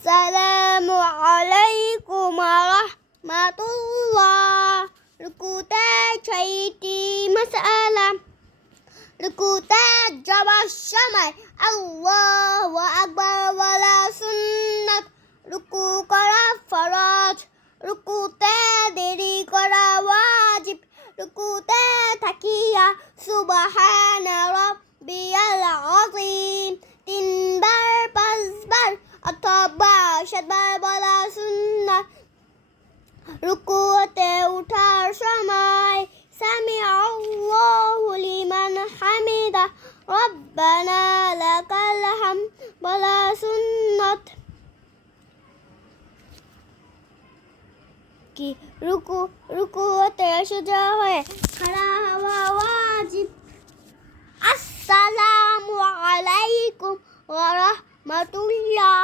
আসসালামু আলাইকুম ওয়া রাহমাতুল্লাহ। রুকুতে 6টি মাসআলা। রুকুতে যাবার সময় আল্লাহু আকবার বলা সুন্নাত। রুকু করা ফরজ, রুকুতে দেরি করা ওয়াজিব। রুকুতে থাকিয়া সুবহানা রাব্বিয়াল আযীম 3 বার 5 বার অথবা 7 বার বলা সুন্নাত। রুকুতে উঠার সময় সামিআল্লাহু লিমান হামিদা রব্বানা লাকাল হামদ বলা সুন্নাত। রুকুতে সোজা হয়ে খাড়া হওয়া ওয়াজিব। আসসালামু আলাইকুম ওয়া রাহমাতুল্লাহ।